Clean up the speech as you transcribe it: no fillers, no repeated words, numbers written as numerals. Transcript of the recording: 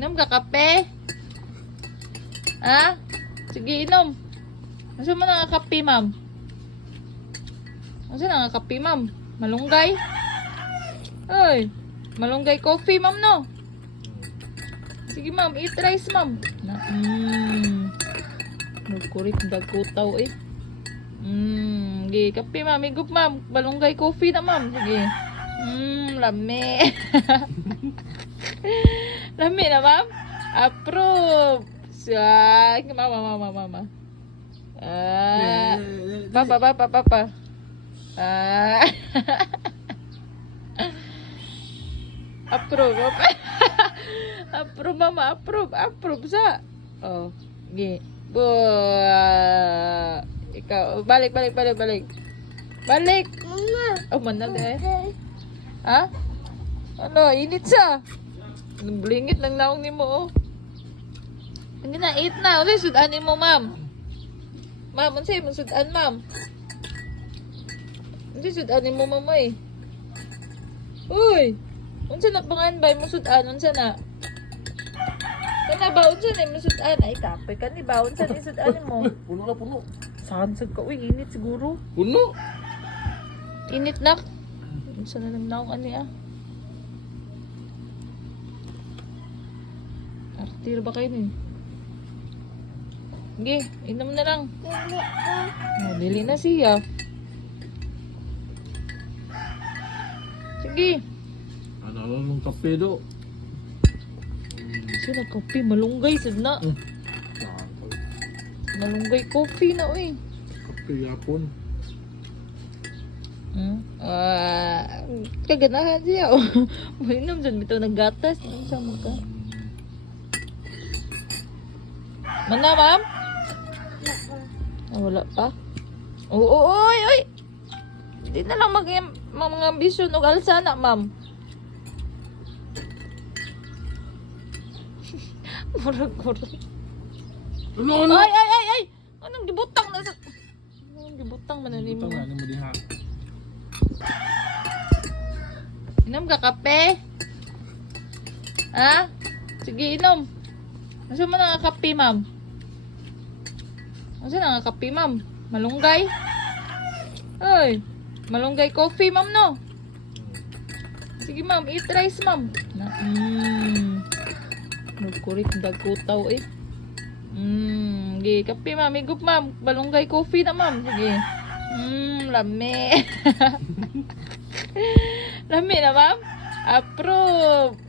Inom ka kape? Ha? Sige, inom. Gusto mo na nga kape, ma'am? Gusto na nga kape, ma'am? Malunggay? Ay, malunggay coffee, ma'am, no? Sige, ma'am. Eat rice, ma'am. Nagkurit dagkutaw, eh. Sige, kape, ma'am. Higup, ma'am. Malunggay coffee na, ma'am. Sige. Lami. Lami na, ma'am? Approve. Mama. Papa. Approve. Approve, mama. Approve sa. Oh, gi. Ikaw, balik. Balik. Oh, manal eh. Ha? Ano, init sa. Blingit lang naong ni mo, oh. Hindi na, eat na. Ulit, sudanin mo, ma'am. Ma'am, unsay mo sudan, ma'am? Unsay sudanin mo, ma'am, eh. Uy! Unsa na panganbay mo sudan? Unsa na? Kana ba? Unsa na mo sudan? Ay, kapay ka ni ba? Unsa na sudanin mo? Puno. Saan sa ka? Uy, init siguro. Puno. Init na. Unsa na lang naong ani, ah? Artir ba kayo ni? Sige, inom na lang. Dili na siya. Sige. Ano lang kape do? Sino kape? Malunggay, sad na. Malunggay coffee na, uy. Kape yapon. Kaganahan siya, oh. Mainom dyan, bitaw ng gatas. Ano siya mo ka? Mana, ma'am? Wala pa? Oy! Hindi na lang mga ambisyon o alsana, ma'am. Murag. Ano? Ay! Anong gibutang na sa... Anong gibutang manalim mo? Ano mo diha? Inom ka kape? Ha? Sige, inom. Gusto mo na nga kape, ma'am? Gusto na nga kape, ma'am? Malunggay? Ay, malunggay coffee, ma'am, no? Sige, ma'am. Eat rice, ma'am. Nagkurit dagkutaw, eh. Sige, kape, ma'am. Higup, ma'am. Malunggay coffee na, ma'am. Sige. Lami. Lami na, ma'am? Approve.